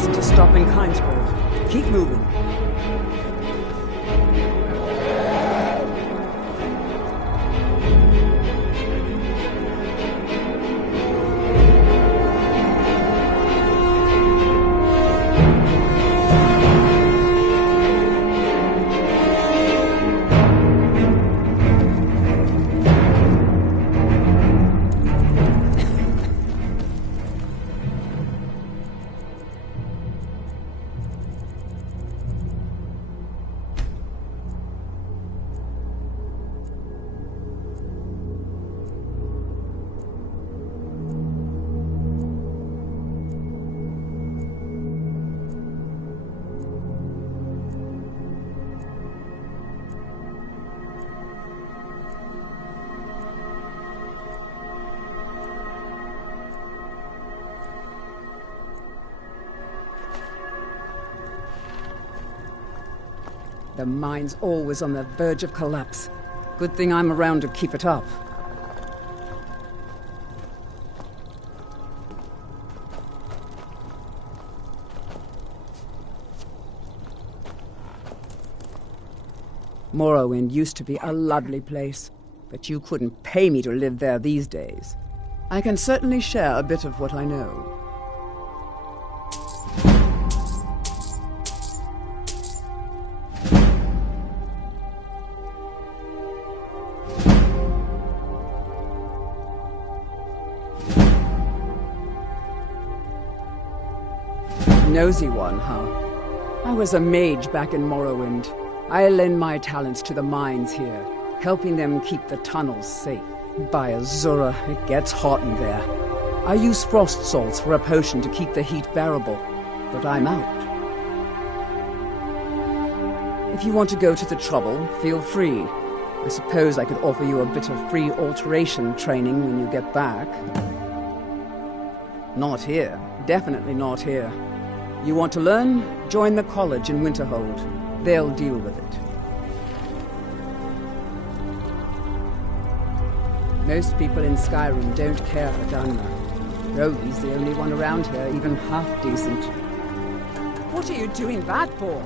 haste to stopping Kingsgrove. Keep moving. The mine's always on the verge of collapse. Good thing I'm around to keep it up. Morrowind used to be a lovely place, but you couldn't pay me to live there these days. I can certainly share a bit of what I know. Nosy one, huh? I was a mage back in Morrowind. I lend my talents to the mines here, helping them keep the tunnels safe. By Azura, it gets hot in there. I use frost salts for a potion to keep the heat bearable, but I'm out. If you want to go to the trouble, feel free. I suppose I could offer you a bit of free alteration training when you get back. Not here. Definitely not here. You want to learn? Join the college in Winterhold. They'll deal with it. Most people in Skyrim don't care for Dunmer. Rogi's the only one around here even half decent. What are you doing that for?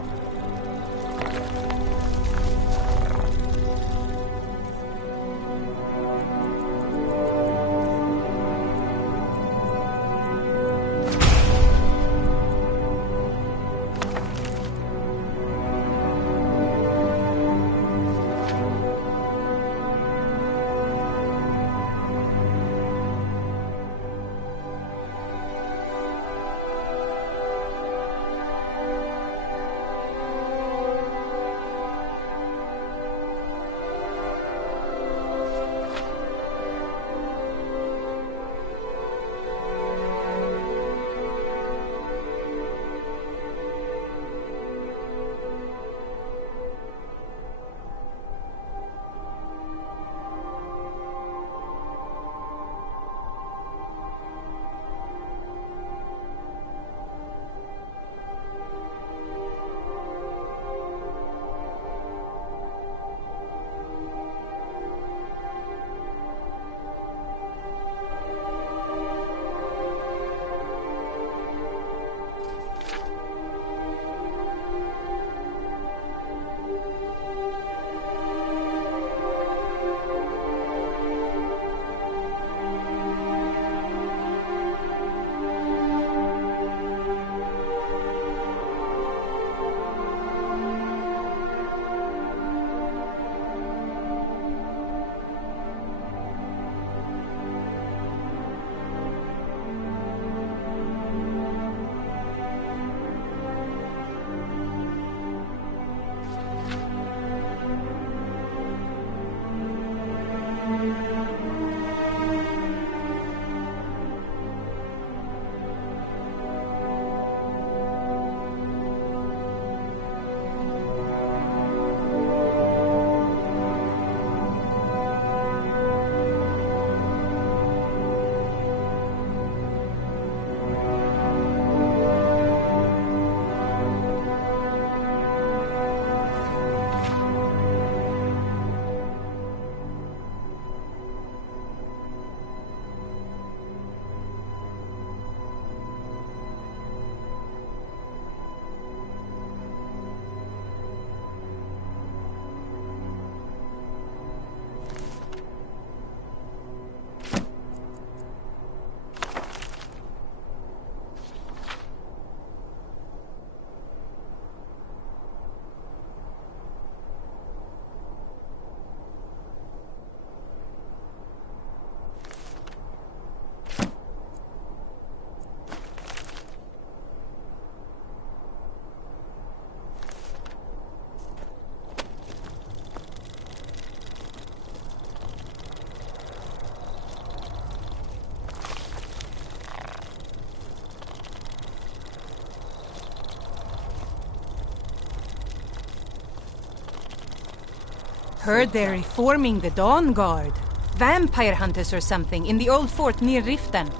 Heard they're reforming the Dawn Guard. Vampire hunters or something in the old fort near Riften.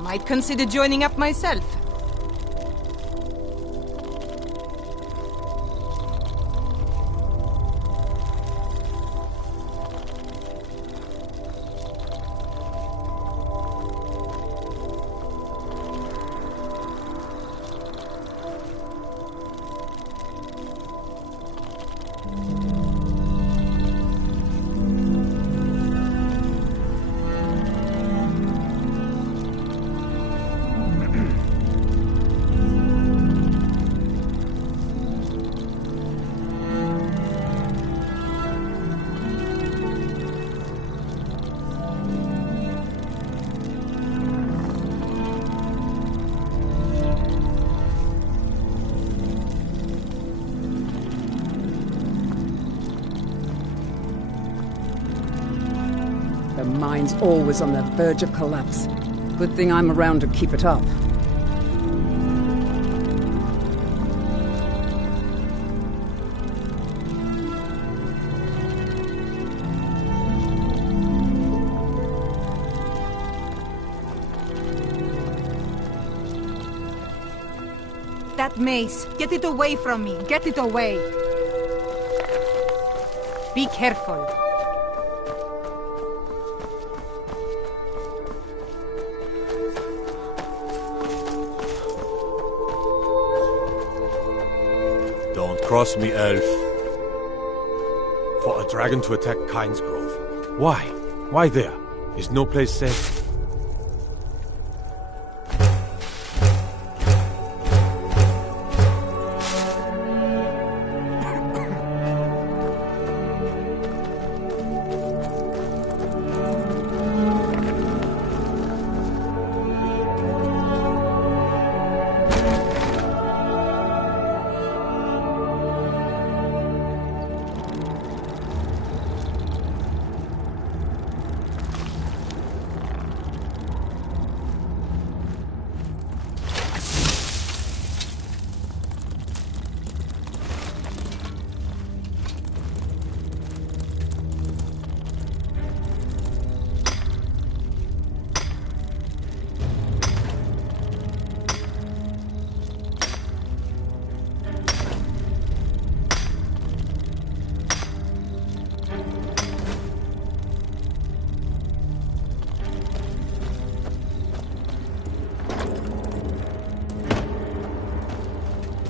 Might consider joining up myself. The mine's always on the verge of collapse. Good thing I'm around to keep it up. That mace. Get it away from me. Get it away. Be careful. Don't cross me, elf. For a dragon to attack Kyne's Grove. Why? Why there? Is no place safe?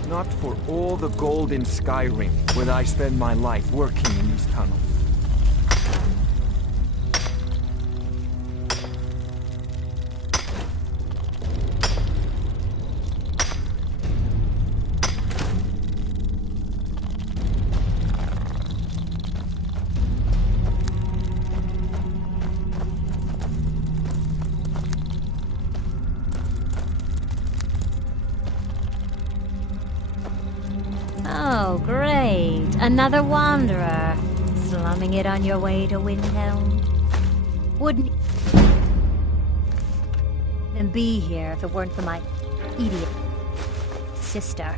Not for all the gold in Skyrim would I spend my life working in these tunnels. Oh, great. Another wanderer. Slumming it on your way to Windhelm. Wouldn't even be here if it weren't for my idiot sister.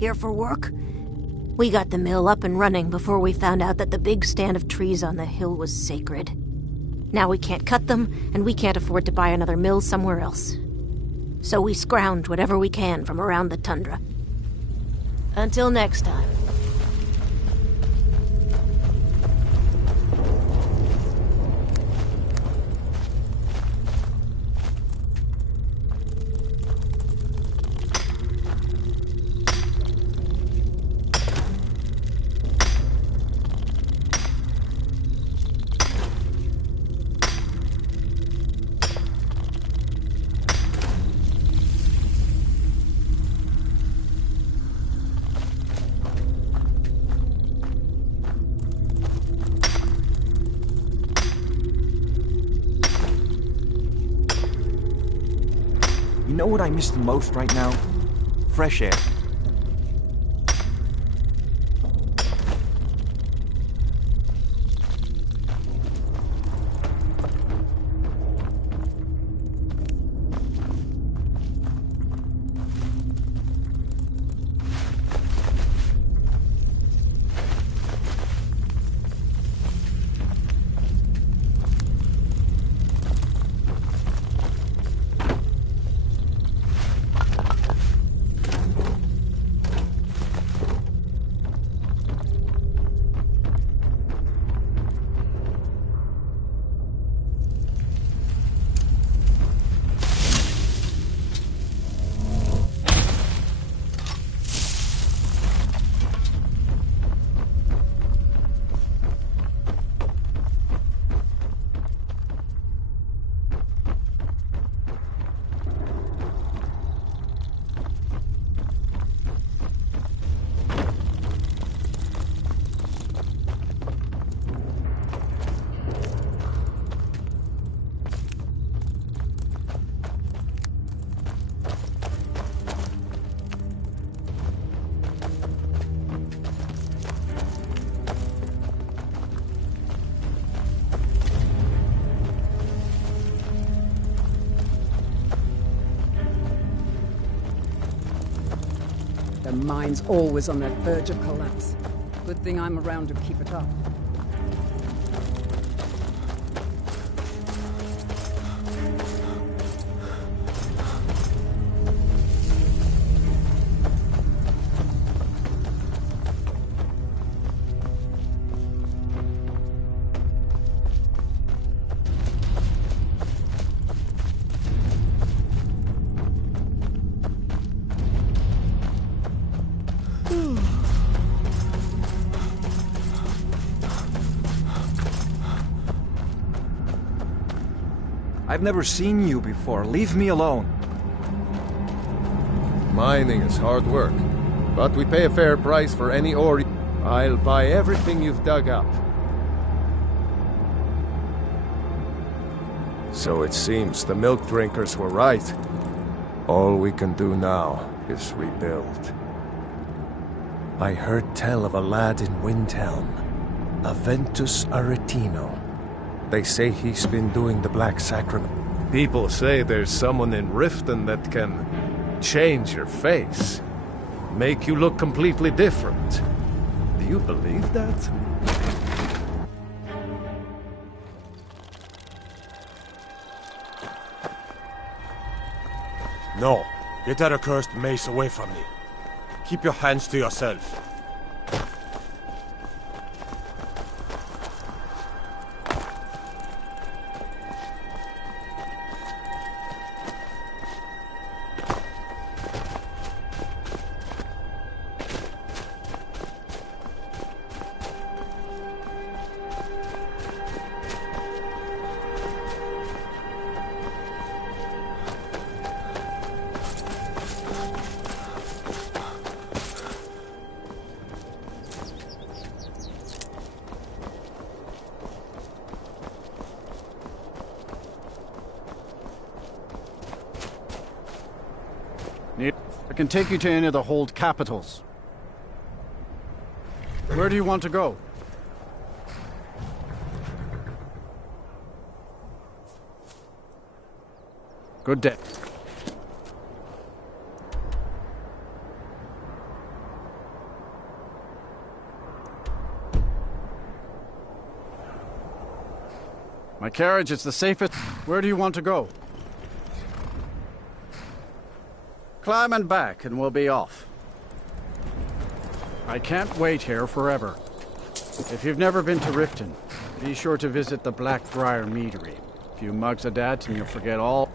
Here for work? We got the mill up and running before we found out that the big stand of trees on the hill was sacred. Now we can't cut them, and we can't afford to buy another mill somewhere else. So we scrounge whatever we can from around the tundra. Until next time. You know what I miss the most right now? Fresh air. The mine's always on the verge of collapse. Good thing I'm around to keep it up. I've never seen you before. Leave me alone. Mining is hard work, but we pay a fair price for any ore. I'll buy everything you've dug up. So it seems the milk drinkers were right. All we can do now is rebuild. I heard tell of a lad in Windhelm, Aventus Aretino. They say he's been doing the Black Sacrament. People say there's someone in Riften that can change your face, make you look completely different. Do you believe that? No. Get that accursed mace away from me. Keep your hands to yourself. I can take you to any of the hold capitals. Where do you want to go? Good day. My carriage is the safest. Where do you want to go? Climb and back, and we'll be off. I can't wait here forever. If you've never been to Riften, be sure to visit the Blackbriar Meadery. A few mugs of that, and you'll forget all.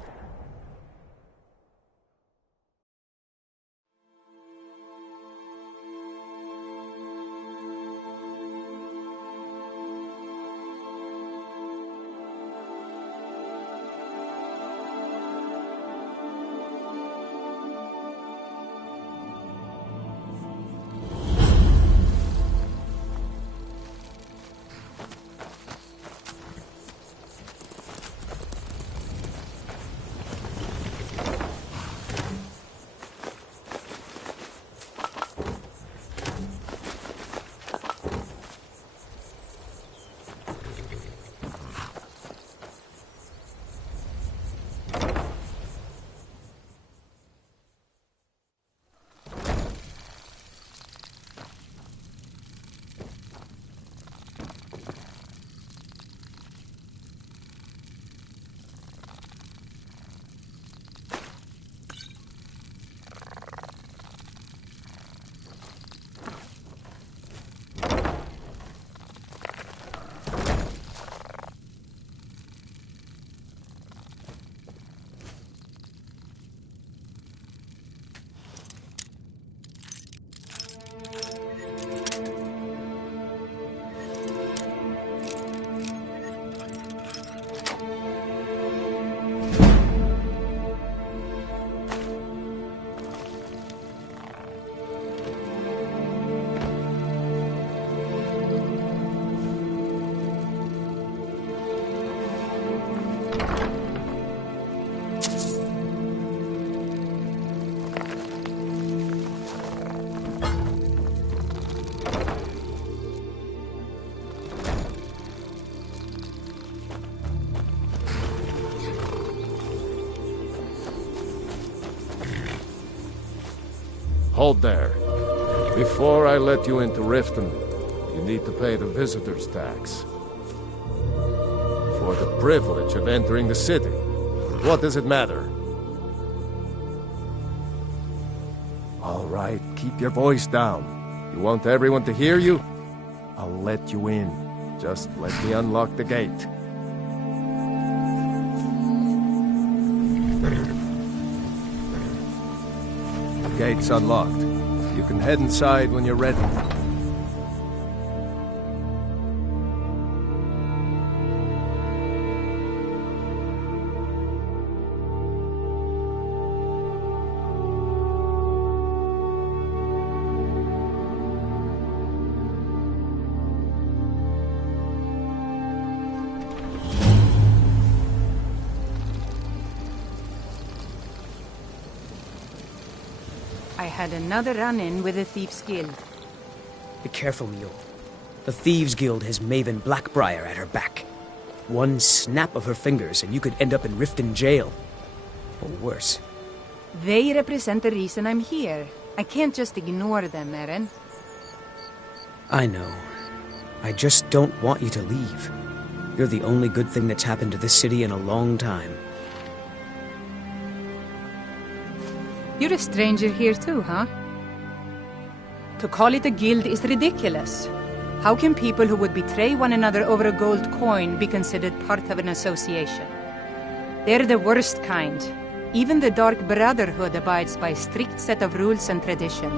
Hold there. Before I let you into Riften, you need to pay the visitor's tax. For the privilege of entering the city. What does it matter? All right, keep your voice down. You want everyone to hear you? I'll let you in. Just let me unlock the gate. The gate's unlocked. You can head inside when you're ready. I had another run-in with the Thieves' Guild. Be careful, Mule. The Thieves' Guild has Maven Blackbriar at her back. One snap of her fingers and you could end up in Riften jail. Or worse. They represent the reason I'm here. I can't just ignore them, Eren. I know. I just don't want you to leave. You're the only good thing that's happened to this city in a long time. You're a stranger here too, huh? To call it a guild is ridiculous. How can people who would betray one another over a gold coin be considered part of an association? They're the worst kind. Even the Dark Brotherhood abides by a strict set of rules and tradition.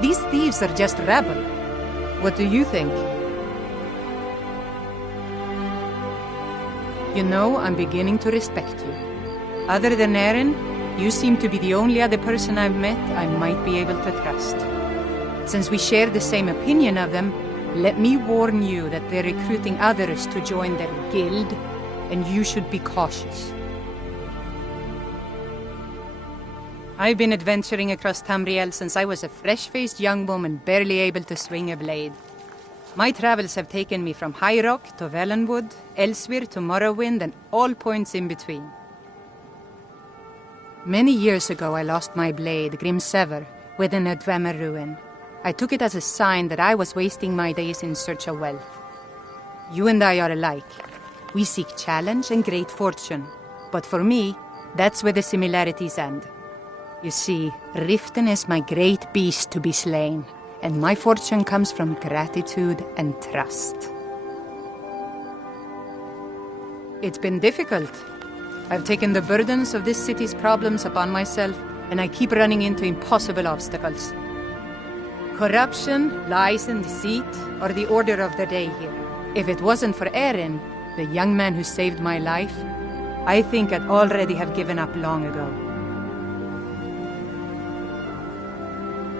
These thieves are just rabble. What do you think? You know, I'm beginning to respect you. Other than Eren, you seem to be the only other person I've met I might be able to trust. Since we share the same opinion of them, let me warn you that they're recruiting others to join their guild, and you should be cautious. I've been adventuring across Tamriel since I was a fresh-faced young woman barely able to swing a blade. My travels have taken me from High Rock to Valenwood, Elsewhere to Morrowind, and all points in between. Many years ago I lost my blade, Grimsever, within a Dwemer ruin. I took it as a sign that I was wasting my days in search of wealth. You and I are alike. We seek challenge and great fortune. But for me, that's where the similarities end. You see, Riften is my great beast to be slain, and my fortune comes from gratitude and trust. It's been difficult. I've taken the burdens of this city's problems upon myself, and I keep running into impossible obstacles. Corruption, lies and deceit are the order of the day here. If it wasn't for Erin, the young man who saved my life, I think I'd already have given up long ago.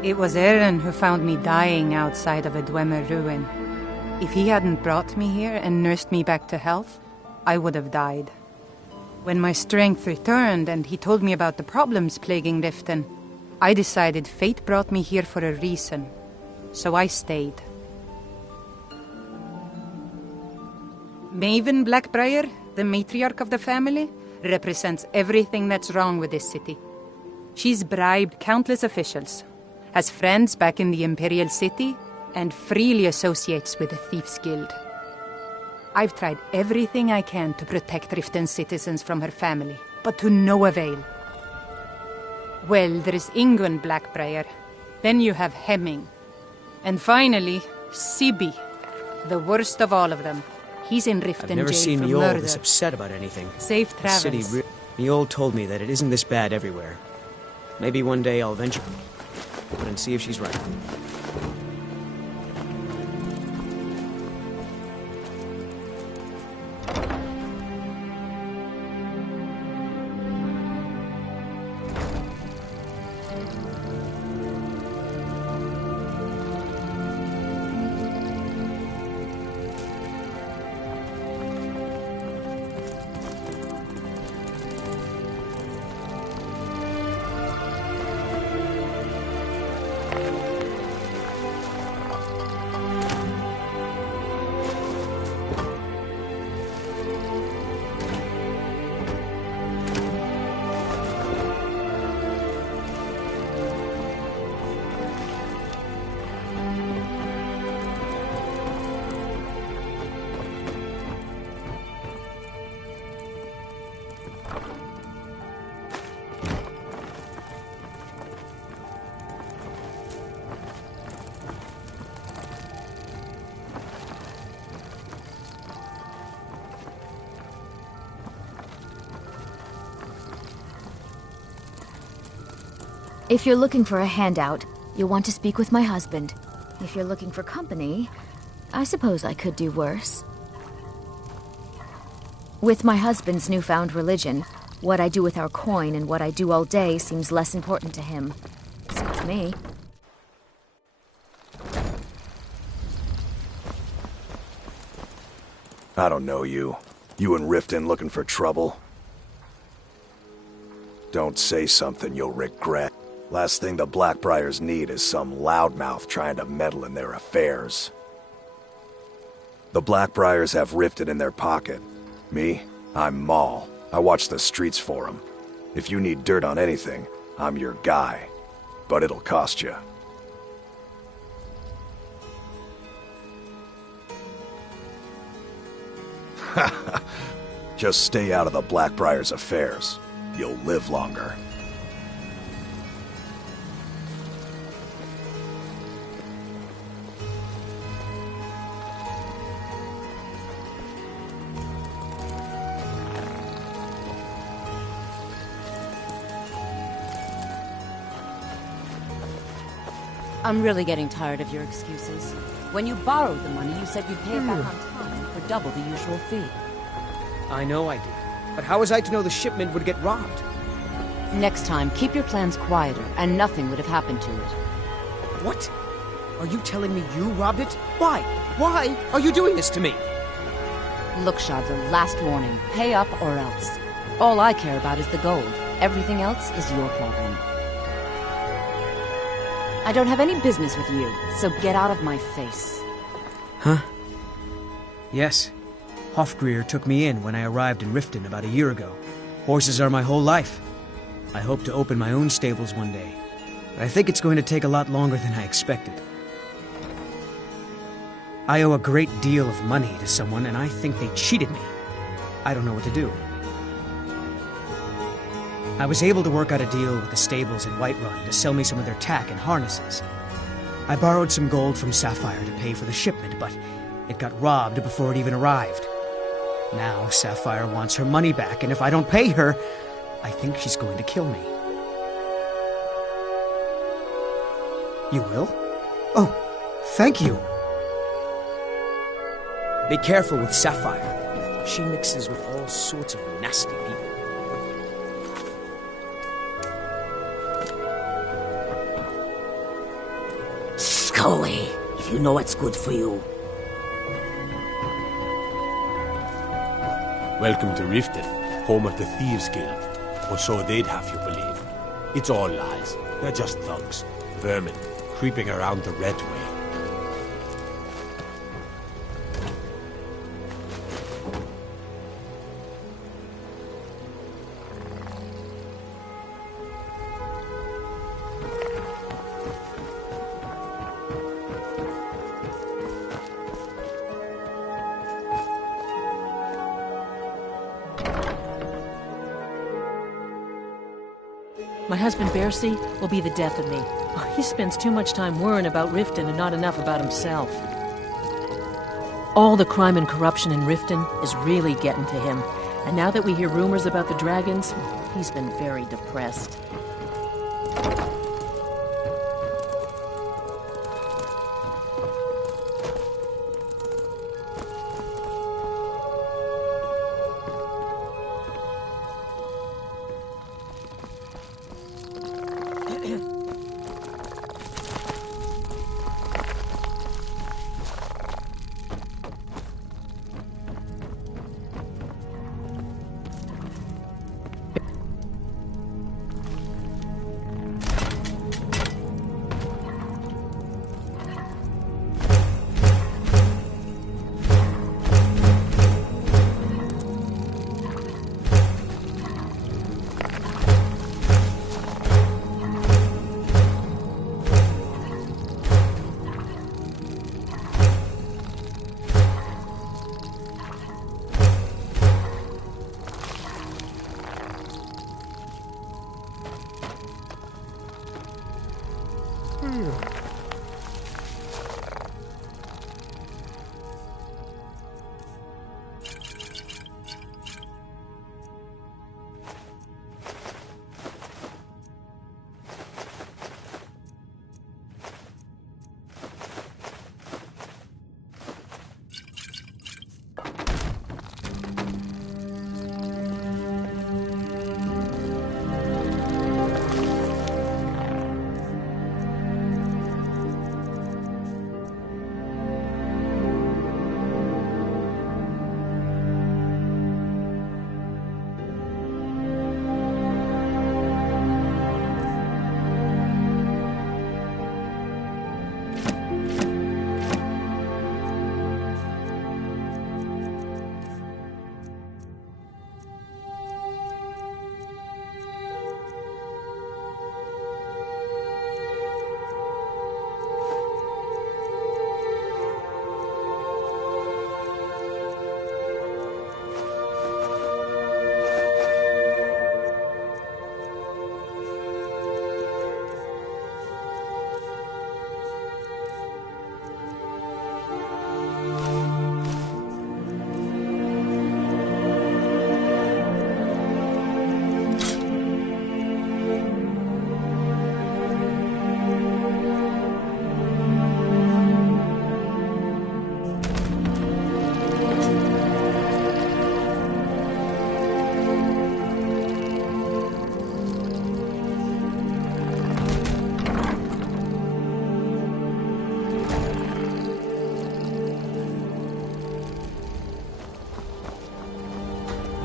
It was Erin who found me dying outside of a Dwemer ruin. If he hadn't brought me here and nursed me back to health, I would have died. When my strength returned and he told me about the problems plaguing Riften, I decided fate brought me here for a reason, so I stayed. Maven Blackbriar, the matriarch of the family, represents everything that's wrong with this city. She's bribed countless officials, has friends back in the Imperial City, and freely associates with the Thieves Guild. I've tried everything I can to protect Riften's citizens from her family, but to no avail. Well, there is Ingun Blackbriar, then you have Hemming, and finally, Sibi, the worst of all of them. He's in Riften I've never jail seen for Mjol murder. this upset about anything. Safe The travels. city Mjol told me that it isn't this bad everywhere. Maybe one day I'll venture out and see if she's right. If you're looking for a handout, you'll want to speak with my husband. If you're looking for company, I suppose I could do worse. With my husband's newfound religion, what I do with our coin and what I do all day seems less important to him. Suits me. I don't know you. You and Riften looking for trouble? Don't say something you'll regret. Last thing the Blackbriars need is some loudmouth trying to meddle in their affairs. The Blackbriars have Riften in their pocket. Me? I'm Maul. I watch the streets for them. If you need dirt on anything, I'm your guy. But it'll cost you. Just stay out of the Blackbriars' affairs. You'll live longer. I'm really getting tired of your excuses. When you borrowed the money, you said you'd pay it back on time for double the usual fee. I know I did. But how was I to know the shipment would get robbed? Next time, keep your plans quieter, and nothing would have happened to it. What? Are you telling me you robbed it? Why? Why are you doing this to me? Look, Shadler, last warning. Pay up or else. All I care about is the gold. Everything else is your problem. I don't have any business with you, so get out of my face. Huh? Yes. Hofgrir took me in when I arrived in Riften about a year ago. Horses are my whole life. I hope to open my own stables one day. But I think it's going to take a lot longer than I expected. I owe a great deal of money to someone, and I think they cheated me. I don't know what to do. I was able to work out a deal with the stables in Whiterun to sell me some of their tack and harnesses. I borrowed some gold from Sapphire to pay for the shipment, but it got robbed before it even arrived. Now Sapphire wants her money back, and if I don't pay her, I think she's going to kill me. You will? Oh, thank you. Be careful with Sapphire. She mixes with all sorts of nasty people. Go away, if you know what's good for you. Welcome to Riften, home of the Thieves Guild. Or so they'd have you believe. It's all lies. They're just thugs. Vermin, creeping around the Red Way. My husband Bercy will be the death of me. He spends too much time worrying about Riften and not enough about himself. All the crime and corruption in Riften is really getting to him. And now that we hear rumors about the dragons, he's been very depressed.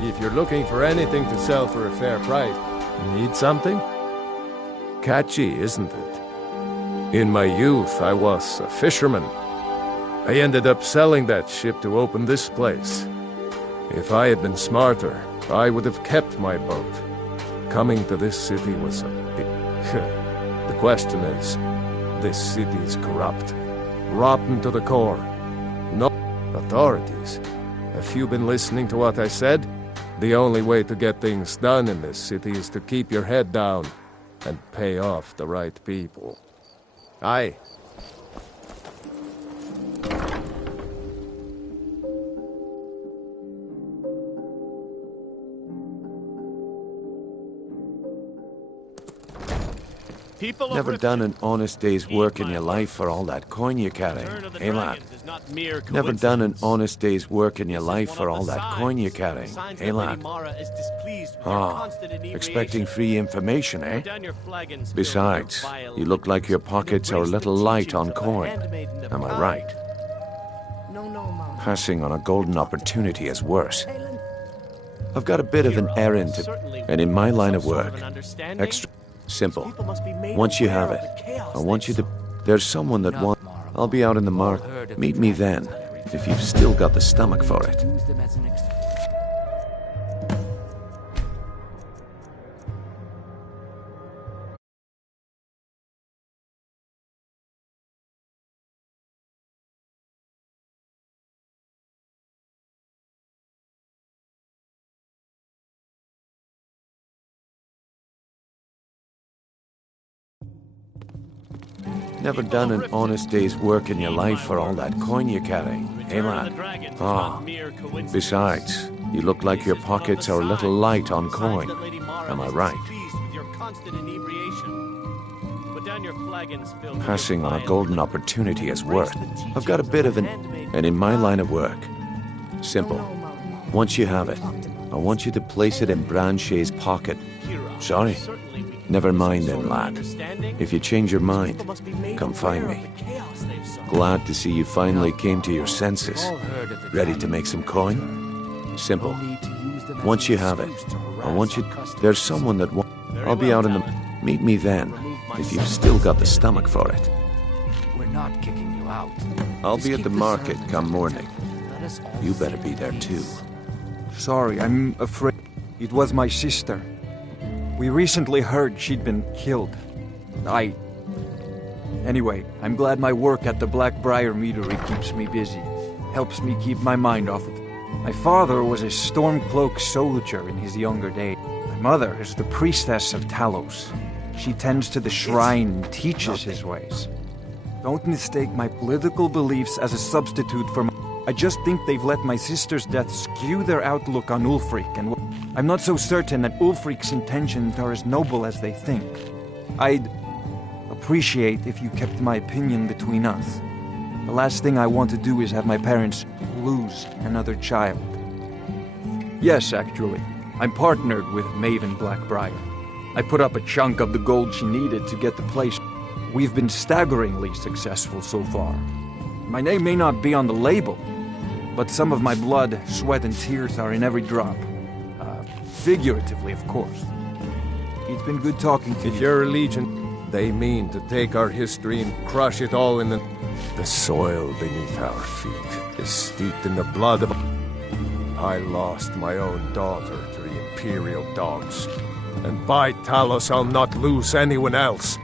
If you're looking for anything to sell for a fair price, need something? Catchy, isn't it? In my youth, I was a fisherman. I ended up selling that ship to open this place. If I had been smarter, I would have kept my boat. Coming to this city was a bit... The question is, this city's corrupt. Rotten to the core. No authorities. Have you been listening to what I said? The only way to get things done in this city is to keep your head down and pay off the right people. Aye. Never done an honest day's work in your life for all that coin you carry, eh, lad? Never done an honest day's work in your life for all that coin you carry, eh, lad? Ah, expecting free information, eh? Besides, you look like your pockets are a little light on coin. Am I right? Passing on a golden opportunity is worse. I've got a bit of an errand to, and in my line of work, extra simple. Once you have it, I want you to... There's someone that wants... I'll be out in the market. Meet me then, if you've still got the stomach for it. Never done an honest day's work in your life for all that coin you carry, eh, lad? Ah, besides, you look like your pockets are a little light on coin. Am I right? Passing on a golden opportunity is worth. I've got a bit of an... And in my line of work, simple. Once you have it, I want you to place it in Branche's pocket. Sorry? Never mind then, lad. If you change your mind, come find me. Glad to see you finally came to your senses. Ready to make some coin? Simple. Once you have it, I want you... There's someone that wants... I'll be out in the... Meet me then, if you've still got the stomach for it. We're not kicking you out. I'll be at the market come morning. You better be there too. Sorry, I'm afraid it was my sister. We recently heard she'd been killed. Anyway, I'm glad my work at the Blackbriar Meadery keeps me busy. Helps me keep my mind off of it. My father was a Stormcloak soldier in his younger days. My mother is the priestess of Talos. She tends to the shrine and teaches his ways. Don't mistake my political beliefs as a substitute for my... I just think they've let my sister's death skew their outlook on Ulfric, and I'm not so certain that Ulfric's intentions are as noble as they think. I'd appreciate if you kept my opinion between us. The last thing I want to do is have my parents lose another child. Yes, actually. I'm partnered with Maven Blackbriar. I put up a chunk of the gold she needed to get the place. We've been staggeringly successful so far. My name may not be on the label, but some of my blood, sweat, and tears are in every drop. Figuratively, of course. It's been good talking to you. If you're a legion, they mean to take our history and crush it all in the... The soil beneath our feet is steeped in the blood of... I lost my own daughter to the Imperial dogs. And by Talos, I'll not lose anyone else.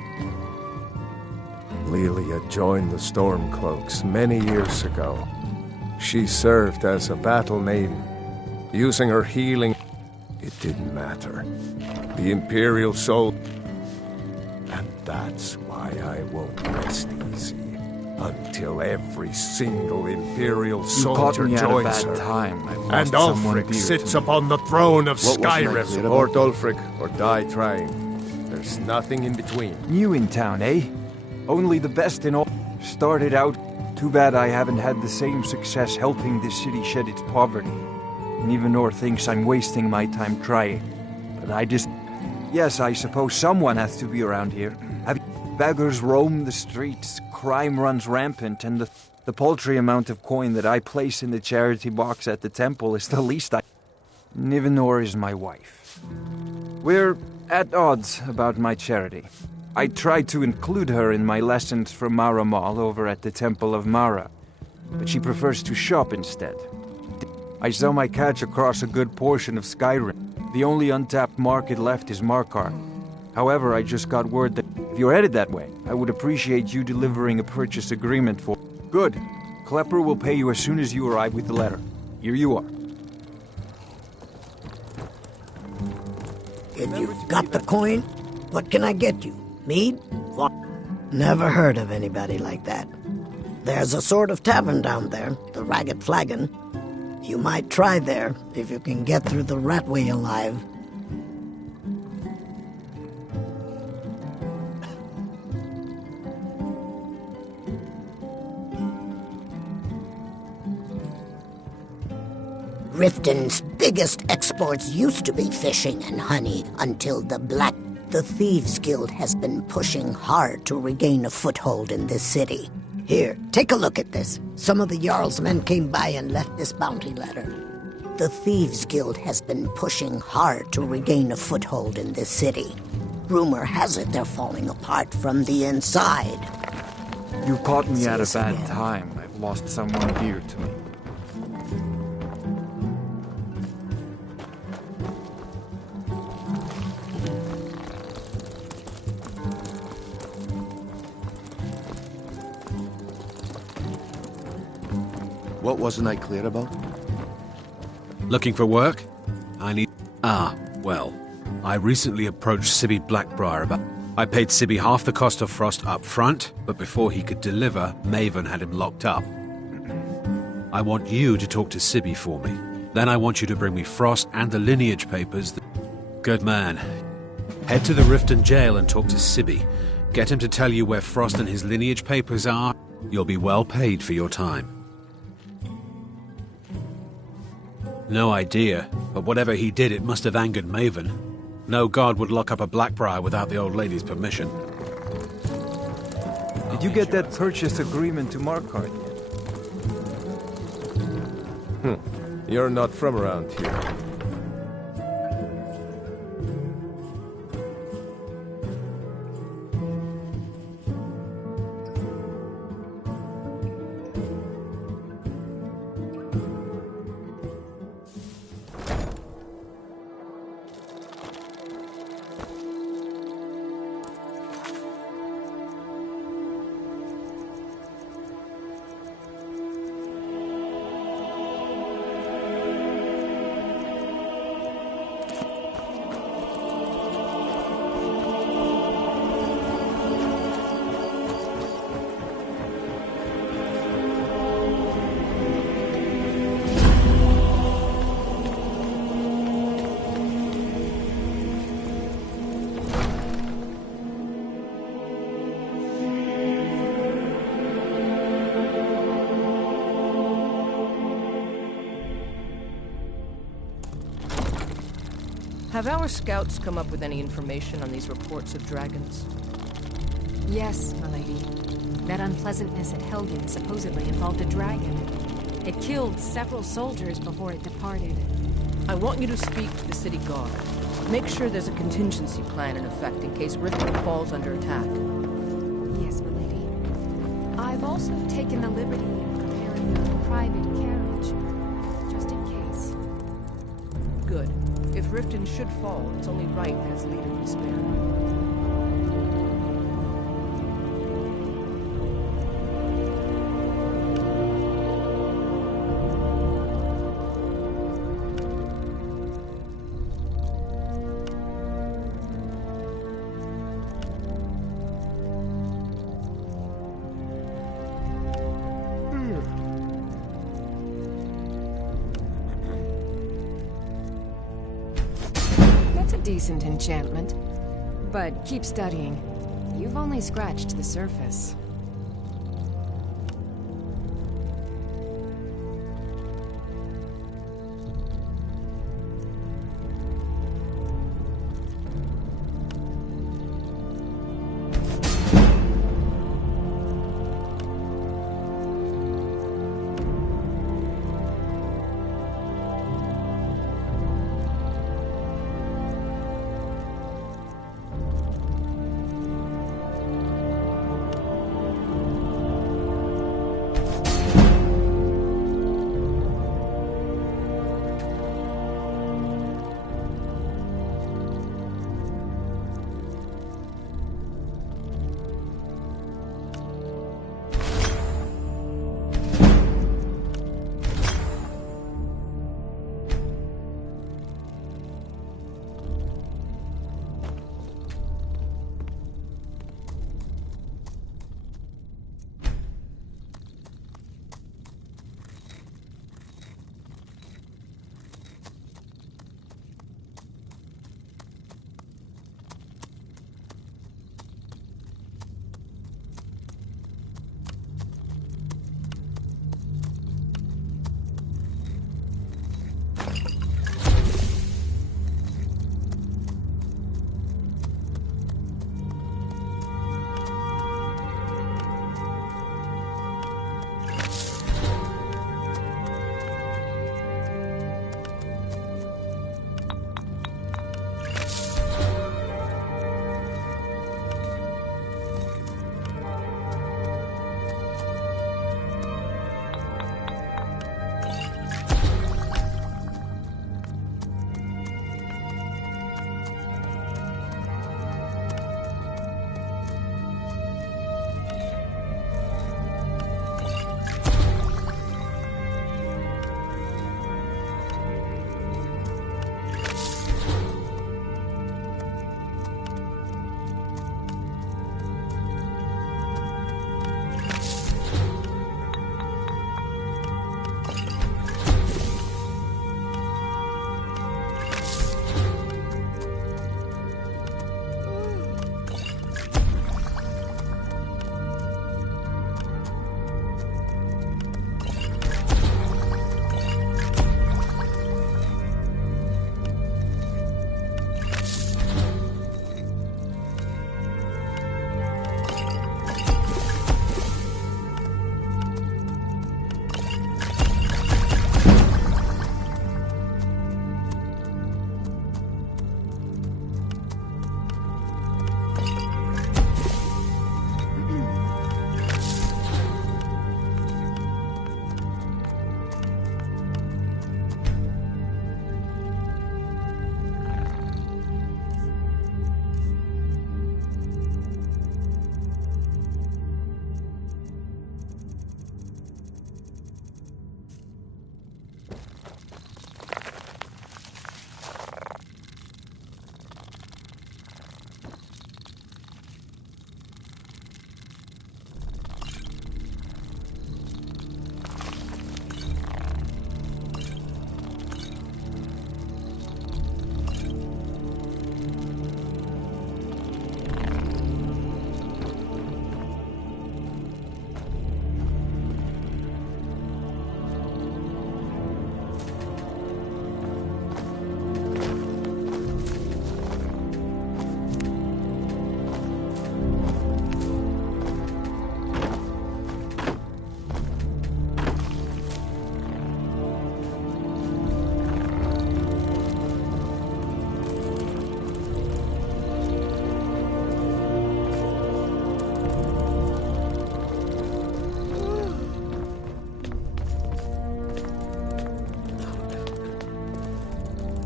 Lilia joined the Stormcloaks many years ago. She served as a battle maiden, using her healing... It didn't matter. The Imperial soul... And that's why I won't rest easy until every single Imperial soldier joins her. And Ulfric sits upon the throne of Skyrim. Or Ulfric, or die trying. There's nothing in between. New in town, eh? Only the best in all. Started out. Too bad I haven't had the same success helping this city shed its poverty. And even Nor thinks I'm wasting my time trying. But I just... Yes, I suppose someone has to be around here. Beggars roam the streets, crime runs rampant, and the paltry amount of coin that I place in the charity box at the temple is the least I... Nivenor is my wife. We're at odds about my charity. I try to include her in my lessons for Mara Mall over at the Temple of Mara, but she prefers to shop instead. I sell my catch across a good portion of Skyrim. The only untapped market left is Markarth. However, I just got word that if you're headed that way, I would appreciate you delivering a purchase agreement for... Good. Klepper will pay you as soon as you arrive with the letter. Here you are. If you've got the coin, what can I get you? Mead? What? Never heard of anybody like that. There's a sort of tavern down there, the Ragged Flagon. You might try there, if you can get through the Ratway alive. Riften's biggest exports used to be fishing and honey until the Thieves Guild has been pushing hard to regain a foothold in this city. Here, take a look at this. Some of the Jarl's men came by and left this bounty letter. The Thieves Guild has been pushing hard to regain a foothold in this city. Rumor has it they're falling apart from the inside. You caught me at a bad time. I've lost someone dear to me. What wasn't I clear about? Looking for work? Well, I recently approached Sibby Blackbriar about... I paid Sibby half the cost of Frost up front, but before he could deliver, Maven had him locked up. I want you to talk to Sibby for me. Then I want you to bring me Frost and the lineage papers Good man. Head to the Riften jail and talk to Sibby. Get him to tell you where Frost and his lineage papers are. You'll be well paid for your time. No idea, but whatever he did, it must have angered Maven. No god would lock up a Blackbriar without the old lady's permission. Did you get that purchase agreement to Markarth yet? You're not from around here. Have our scouts come up with any information on these reports of dragons? Yes, milady. That unpleasantness at Helgen supposedly involved a dragon. It killed several soldiers before it departed. I want you to speak to the city guard. Make sure there's a contingency plan in effect in case Riften falls under attack. Yes, milady. I've also taken the liberty of preparing a private carriage, just in case. Good. If Riften should fall, it's only right that its leader be spared. Decent enchantment. But keep studying. You've only scratched the surface.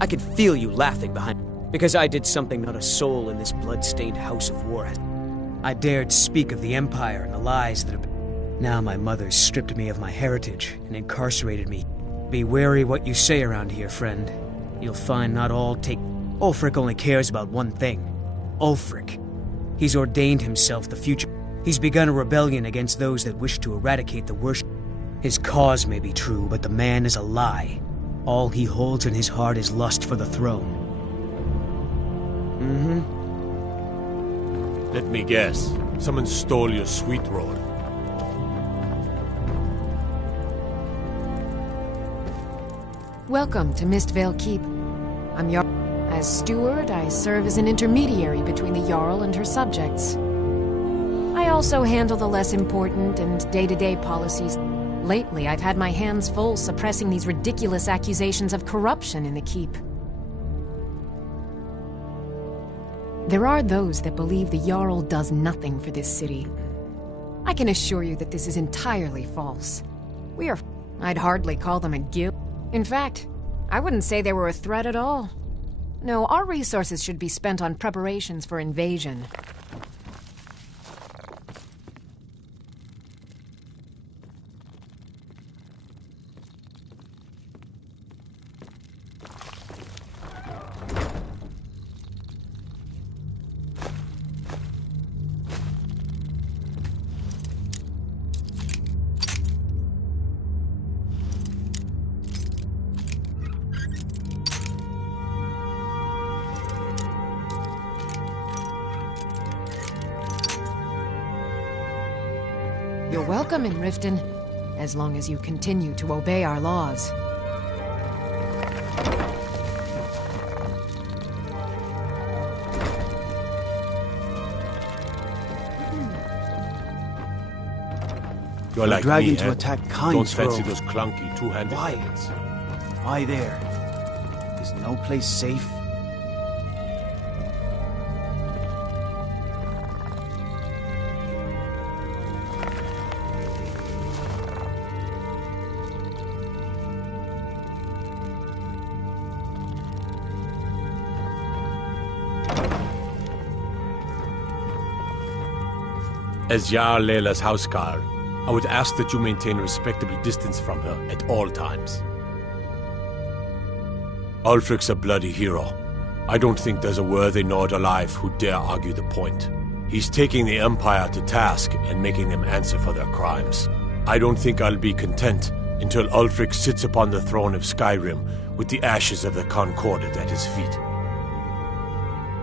I could feel you laughing behind me, because I did something not a soul in this blood-stained house of war has. I dared speak of the Empire and the lies that have been. Now my mother's stripped me of my heritage and incarcerated me. Be wary what you say around here, friend. You'll find not all take... Ulfric only cares about one thing. Ulfric. He's ordained himself the future. He's begun a rebellion against those that wish to eradicate the worship. His cause may be true, but the man is a lie. All he holds in his heart is lust for the throne. Let me guess. Someone stole your sweet roll. Welcome to Mistvale Keep. I'm Jarl. As steward, I serve as an intermediary between the Jarl and her subjects. I also handle the less important and day-to-day policies. Lately, I've had my hands full suppressing these ridiculous accusations of corruption in the Keep. There are those that believe the Jarl does nothing for this city. I can assure you that this is entirely false. I'd hardly call them a guild. In fact, I wouldn't say they were a threat at all. No, our resources should be spent on preparations for invasion. You're welcome in Riften, as long as you continue to obey our laws. You're like dragon me, to attack kind. Don't fancy those clunky two-handed weapons. Why there? Is no place safe? As Jarl Leila's houseguard, I would ask that you maintain a respectable distance from her at all times. Ulfric's a bloody hero. I don't think there's a worthy Nord alive who dare argue the point. He's taking the Empire to task and making them answer for their crimes. I don't think I'll be content until Ulfric sits upon the throne of Skyrim with the ashes of the Concordat at his feet.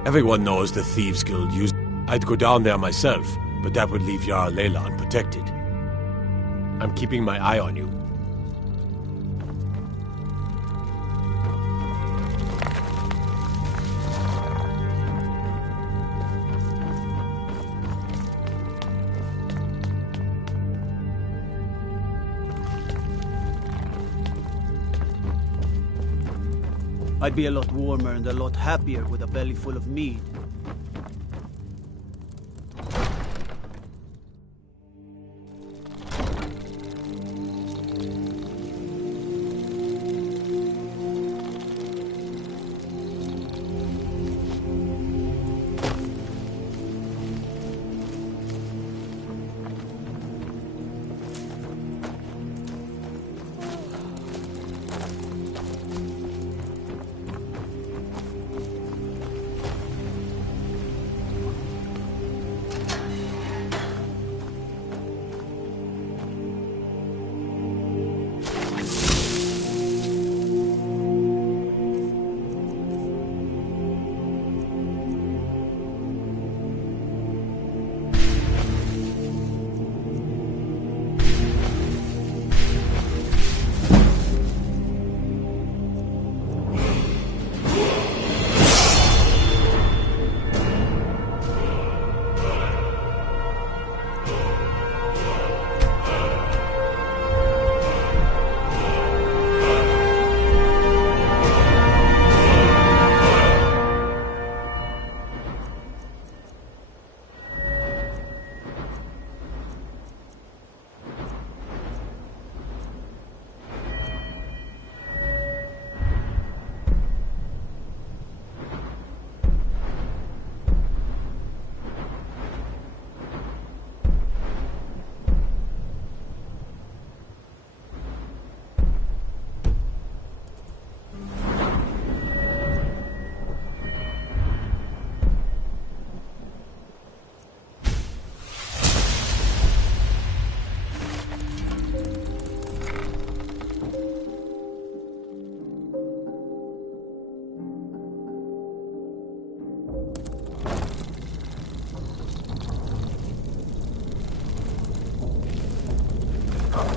Everyone knows the Thieves Guild used... I'd go down there myself, but that would leave Jarl Leila unprotected. I'm keeping my eye on you. I'd be a lot warmer and a lot happier with a belly full of mead. Come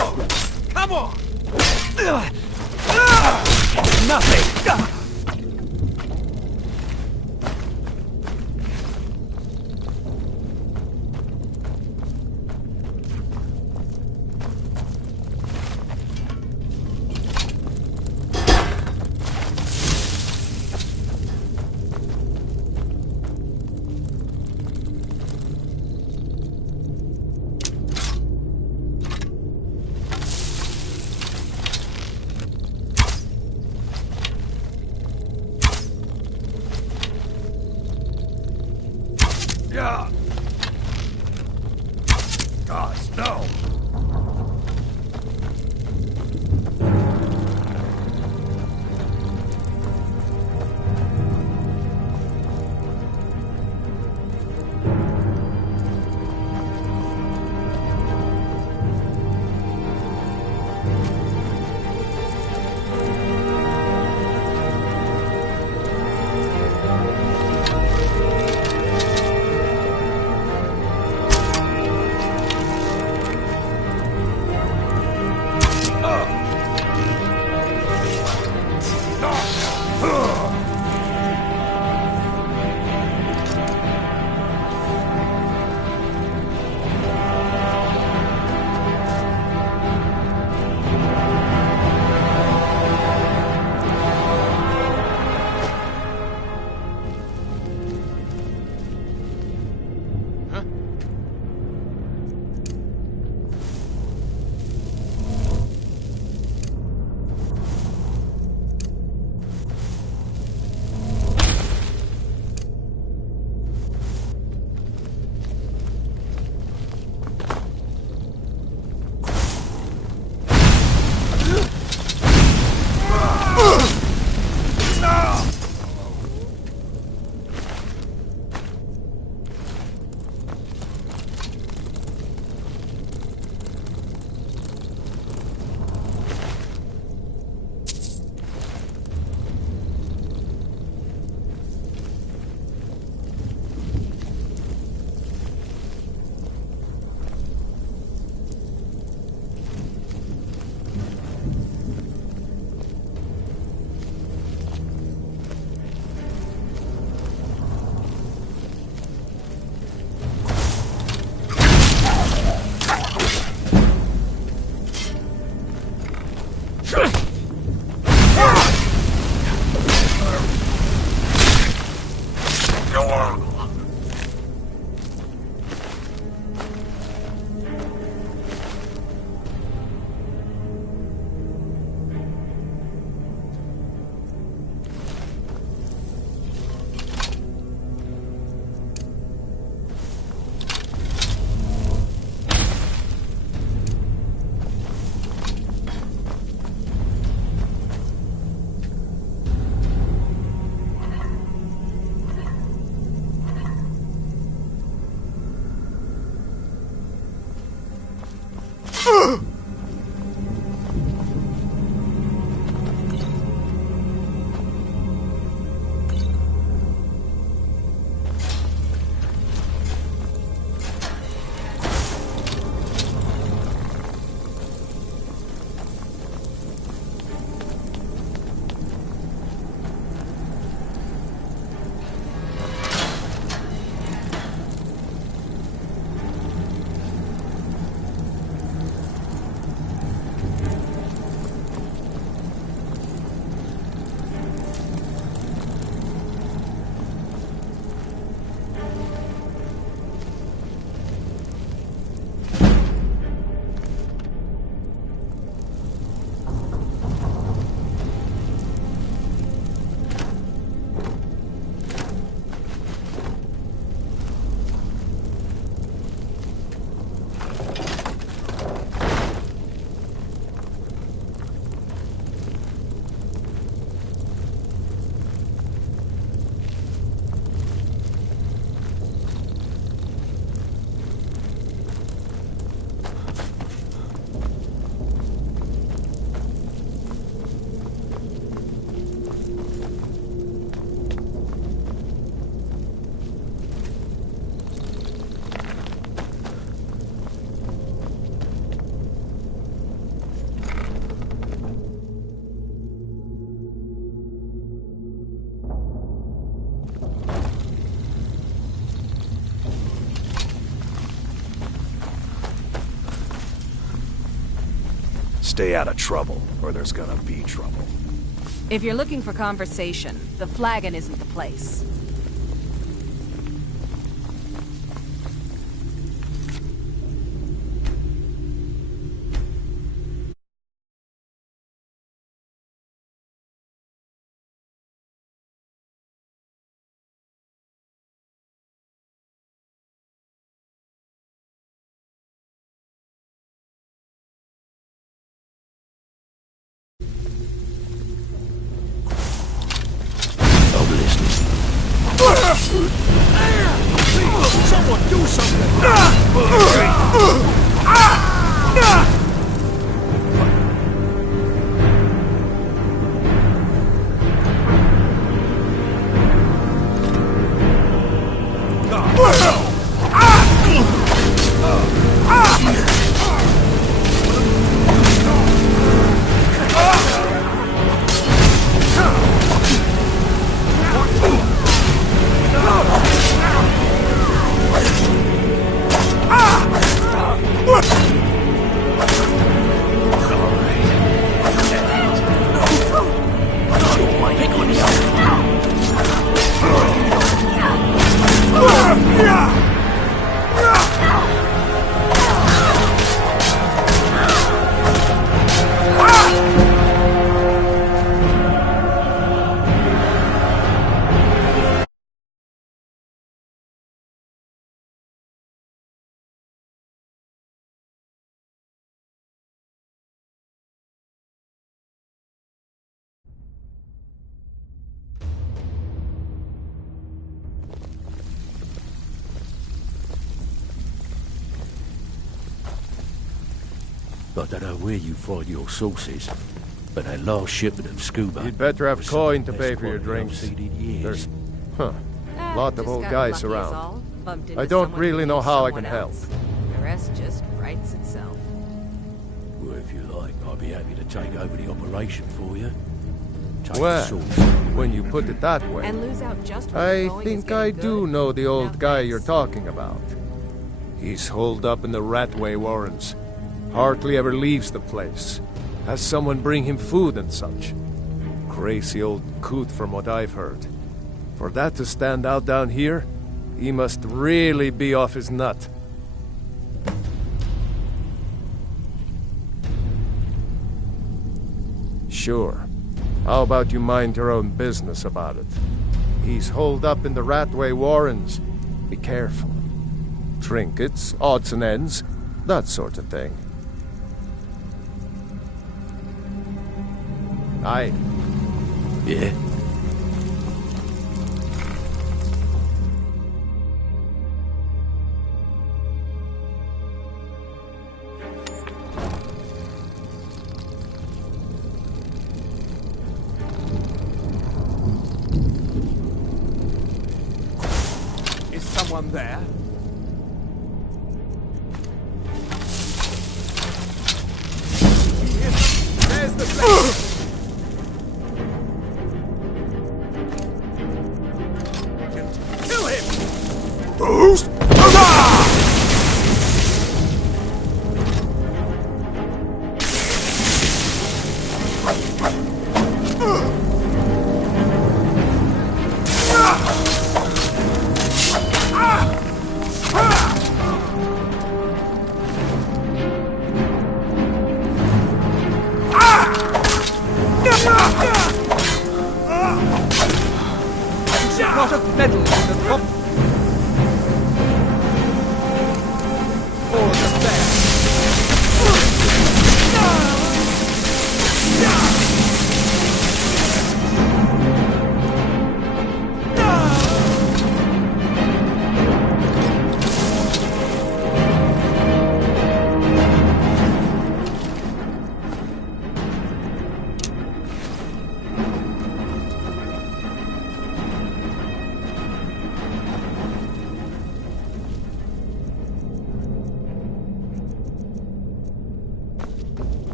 on! Come on! Nothing! Gosh, no! Stay out of trouble, or there's gonna be trouble. If you're looking for conversation, the flagon isn't the place. Someone do something! I don't know where you find your sources, but that last shipment of scuba... You'd better have coin to pay for your drinks. There's... lot of old guys around. I don't really know how I can help. The rest just writes itself. Well, if you like, I'd be happy to take over the operation for you. Well, when you put it that way, And lose out just when I the going is think I getting do good. know the old guy you're talking about. He's holed up in the Ratway Warrens. Hardly ever leaves the place. Has someone bring him food and such. Crazy old coot from what I've heard. For that to stand out down here, he must really be off his nut. Sure. How about you mind your own business about it? He's holed up in the Ratway Warrens. Be careful. Trinkets, odds and ends, that sort of thing. Aye. Yeah? Is someone there? There's the place! Kill him! Who's? A lot of metal in the top. All the best.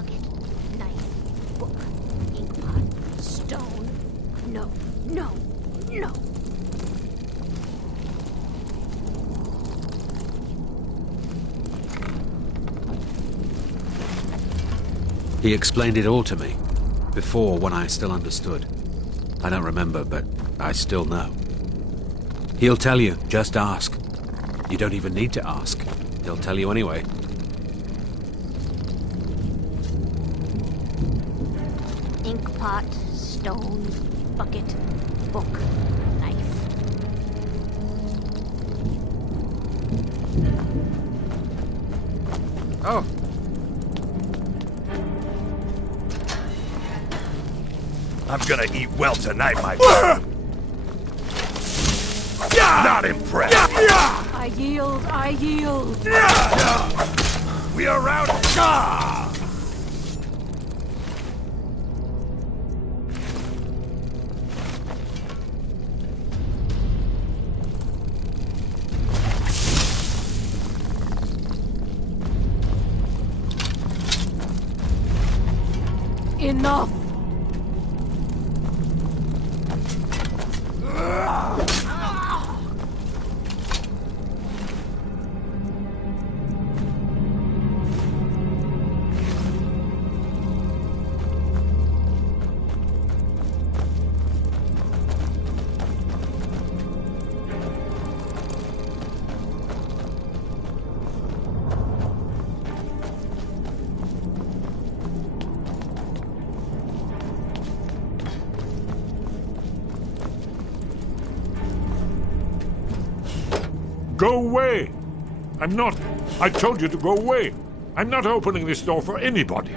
bucket, knife, book, inkpot, stone. No, no, no. He explained it all to me. Before, when I still understood. I don't remember, but I still know. He'll tell you, just ask. You don't even need to ask. He'll tell you anyway. Inkpot, stone, bucket, book, knife. Oh. I'm gonna eat well tonight, my friend. Not impressed. I yield, I yield. We are out. Enough. Go away! I'm not. I told you to go away. I'm not opening this door for anybody.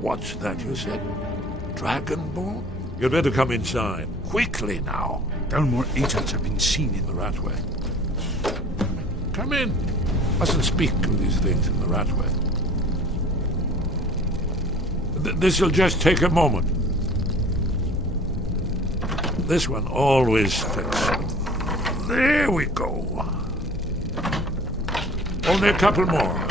What's that you said? Dragonborn? You'd better come inside. Quickly now. No more agents have been seen in the Ratway. Come in. Mustn't speak of these things in the Ratway. This'll just take a moment. This one always fits. There we go. Only a couple more.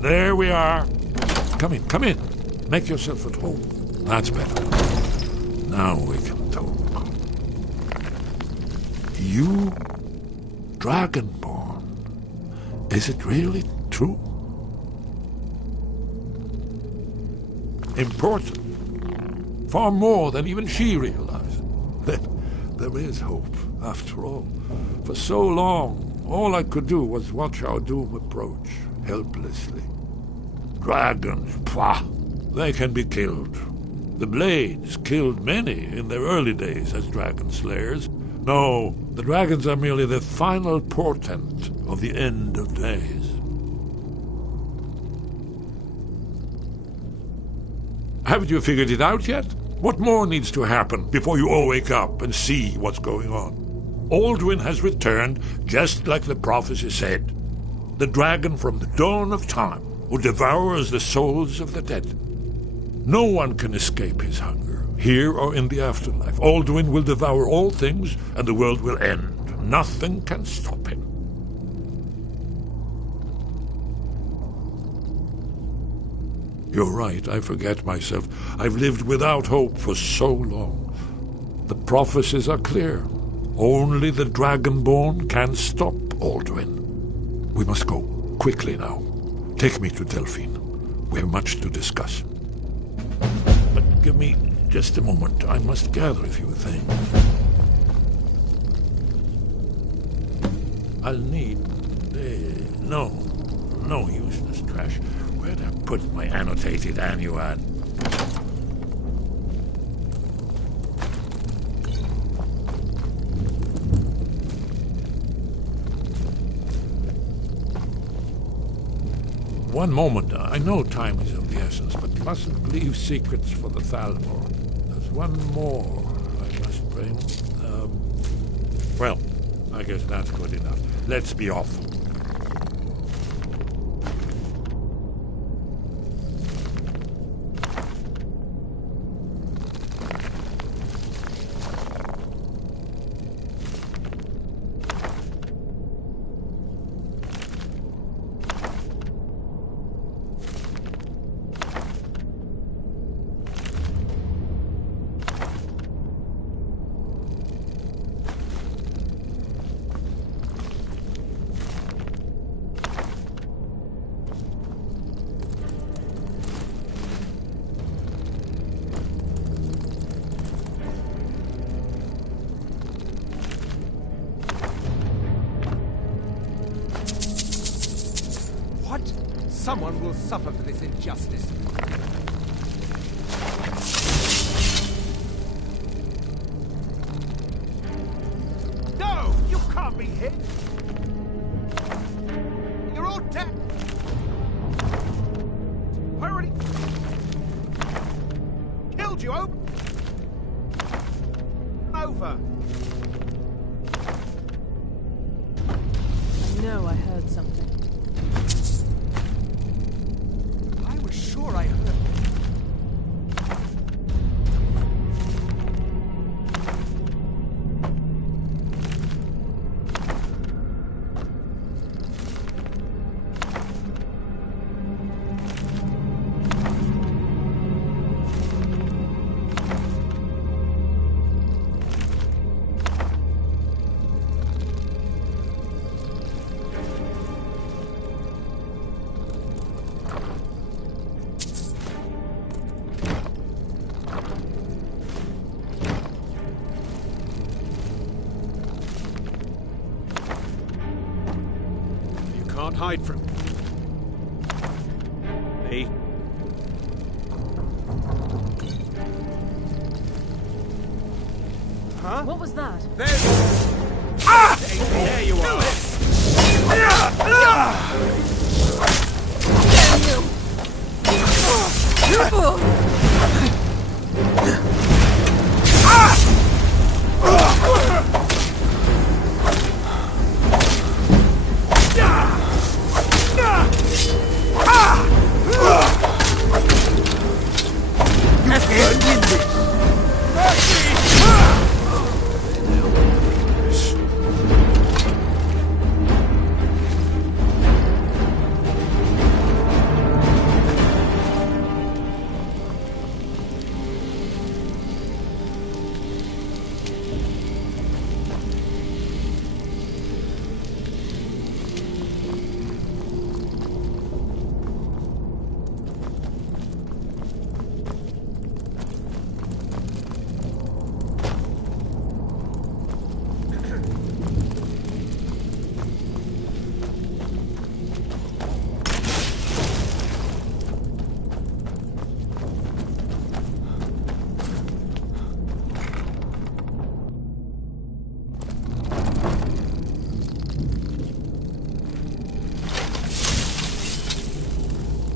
There we are. Come in, come in. Make yourself at home. That's better. Now we can talk. You, Dragonborn. Is it really true? Important. Far more than even she realized. There is hope, after all. For so long, all I could do was watch our doom approach, helplessly. Dragons, pah! They can be killed. The Blades killed many in their early days as dragon slayers. No, the dragons are merely the final portent of the end of days. Haven't you figured it out yet? What more needs to happen before you all wake up and see what's going on? Alduin has returned just like the prophecy said. The dragon from the dawn of time who devours the souls of the dead. No one can escape his hunger, here or in the afterlife. Alduin will devour all things, and the world will end. Nothing can stop him. You're right, I forget myself. I've lived without hope for so long. The prophecies are clear. Only the Dragonborn can stop Alduin. We must go, quickly now. Take me to Delphine. We have much to discuss. But give me just a moment. I must gather a few things. I'll need... no useless trash. Where'd I put my annotated annuad? One moment. I know time is of the essence, but mustn't leave secrets for the Thalmor. There's one more I must bring. Well, I guess that's good enough. Let's be off. Someone will suffer for this injustice. No! You can't be hit! You're all dead! I already killed you over! I know I heard something. I was sure I heard. Can't hide from me. Huh? What was that? There's... Ah! There you are! Careful!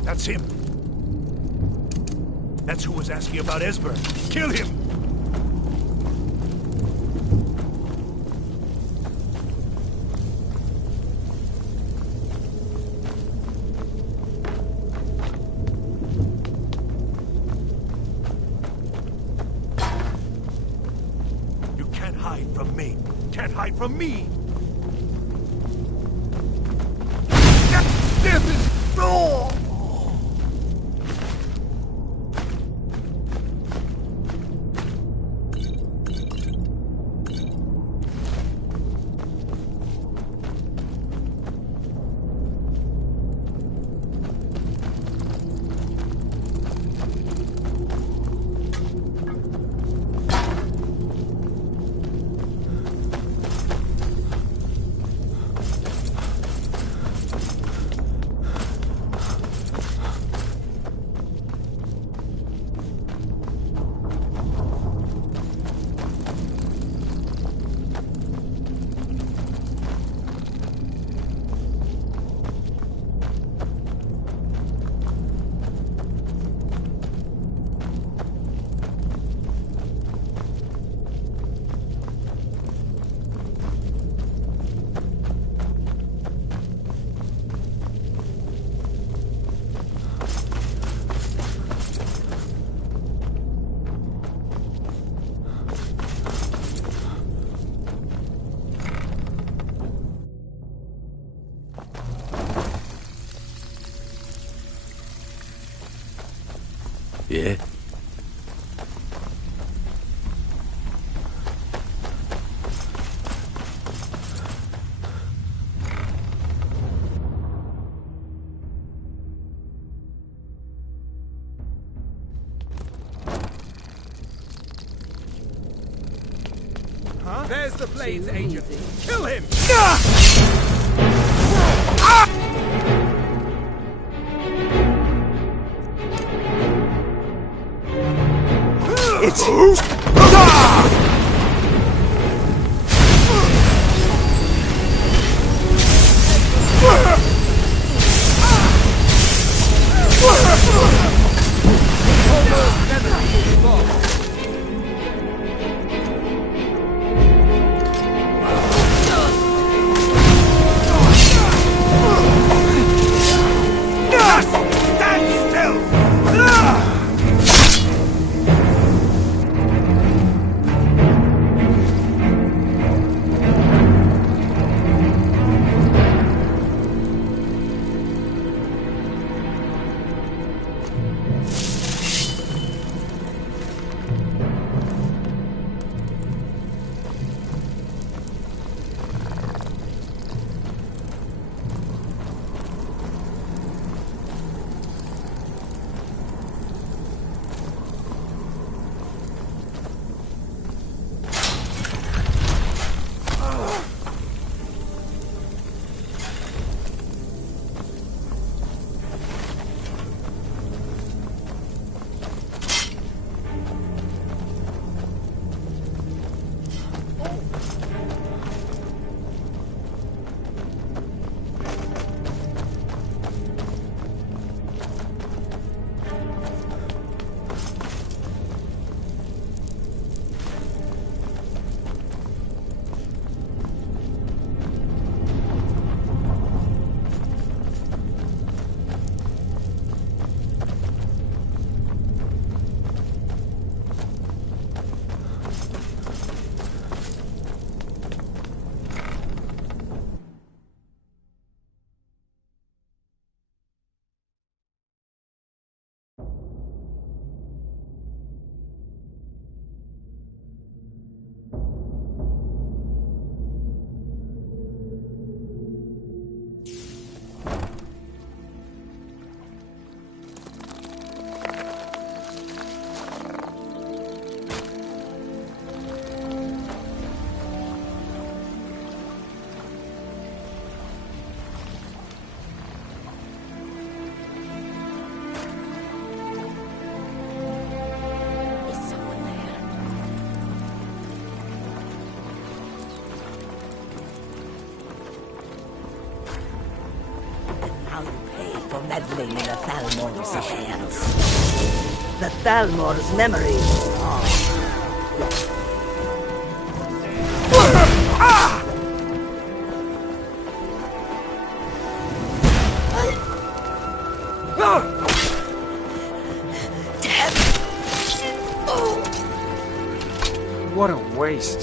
That's him. That's who was asking about Esbern. Kill him! You can't hide from me. Can't hide from me! Death is... Oh! Yeah? Huh? There's the Blades agent. Kill him! It's... Meddling in the Thalmor's affairs. The Thalmor's memories are... What a waste.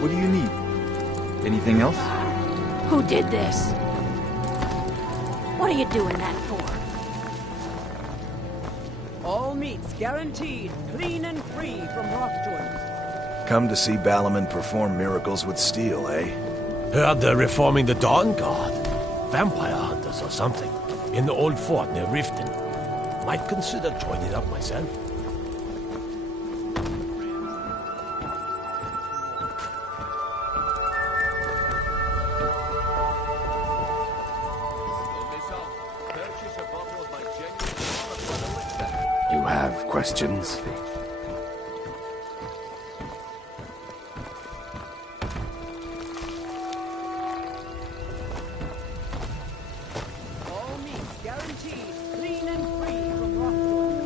What do you need? Anything else? Who did this? What are you doing that for? All meats guaranteed, clean and free from Rockjoy. Come to see Balaman perform miracles with steel, eh? Heard they're reforming the Dawn Guard. Vampire hunters or something. In the old fort near Riften. Might consider joining up myself. You have questions? All meats guaranteed, clean and free from Rockjoy.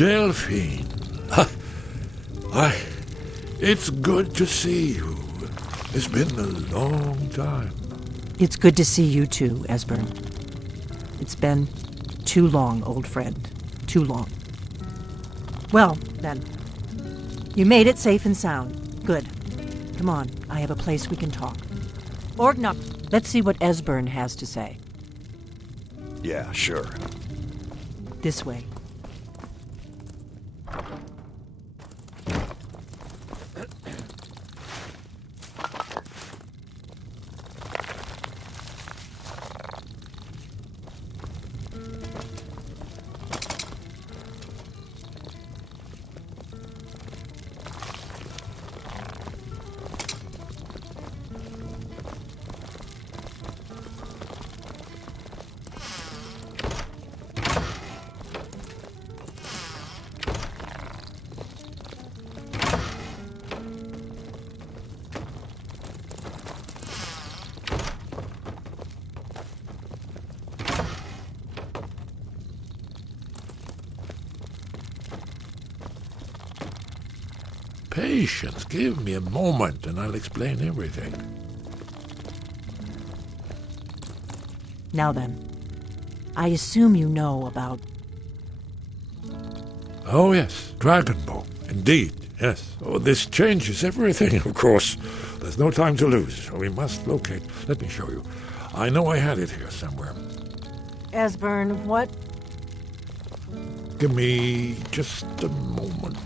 Delphine. It's good to see you. It's been a long time. It's good to see you too, Esbern. It's been too long, old friend. Too long. Well, then. You made it safe and sound. Good. Come on, I have a place we can talk. Orgna, let's see what Esbern has to say. Yeah, sure. This way. Patience, give me a moment and I'll explain everything. Now then, I assume you know about... Oh yes, Dragonbow. Indeed, yes. Oh, this changes everything, of course. There's no time to lose. We must locate. Let me show you. I know I had it here somewhere. Esbern, what? Give me just a moment.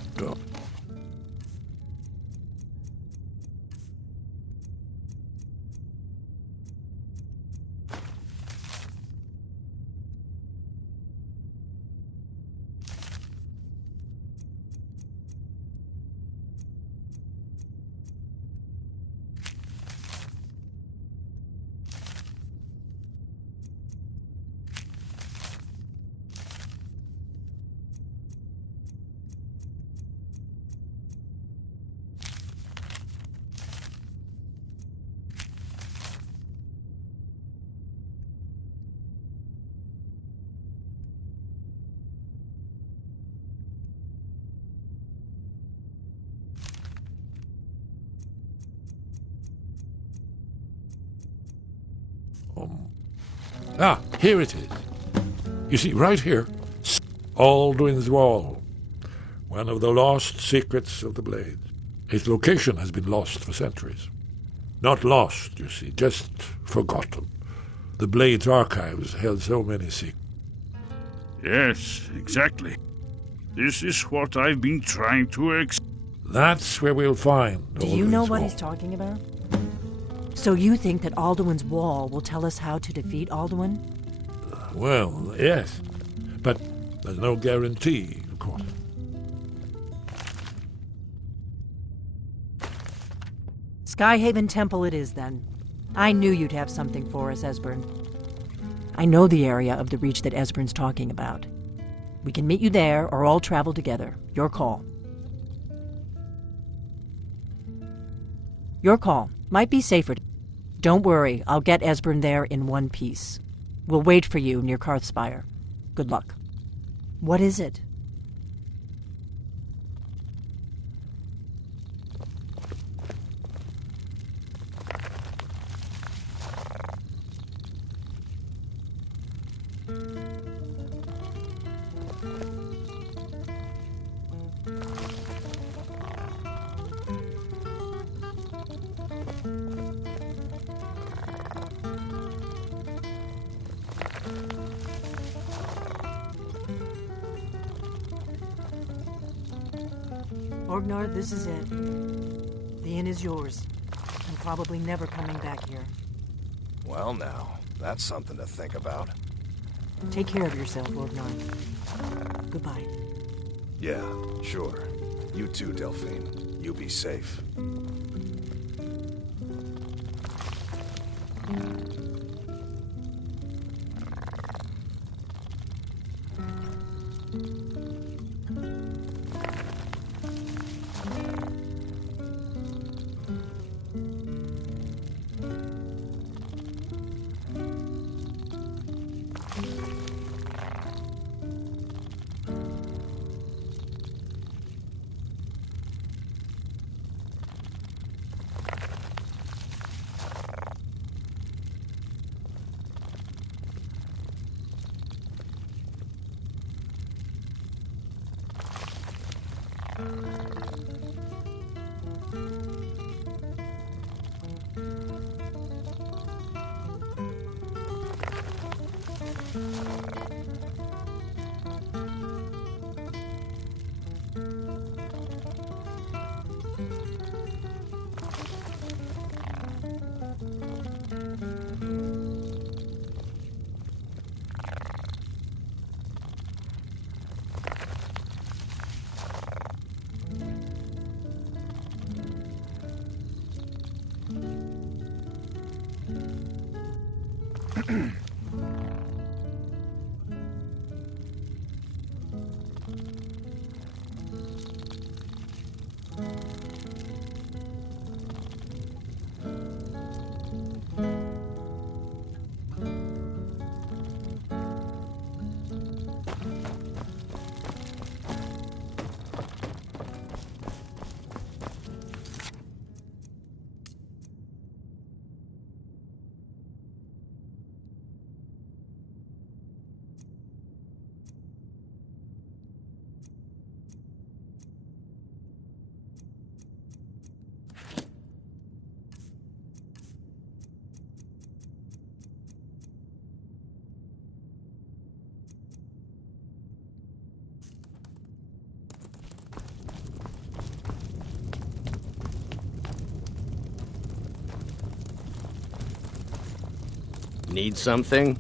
Here it is. You see, right here, Alduin's Wall, one of the lost secrets of the Blades. Its location has been lost for centuries. Not lost, you see, just forgotten. The Blades archives held so many secrets. Yes, exactly. This is what I've been trying to That's where we'll find Do you know what he's talking about? So you think that Alduin's Wall will tell us how to defeat Alduin? Well, yes. But there's no guarantee, of course. Skyhaven Temple it is, then. I knew you'd have something for us, Esbern. I know the area of the Reach that Esbern's talking about. We can meet you there, or all travel together. Your call. Your call. Might be safer. Don't worry, I'll get Esbern there in one piece. We'll wait for you near Karthspire. Good luck. What is it? Orgnar, this is it. The inn is yours. I'm probably never coming back here. Well now, that's something to think about. Take care of yourself, Orgnar. Goodbye. Yeah, sure. You too, Delphine. You be safe. Need something?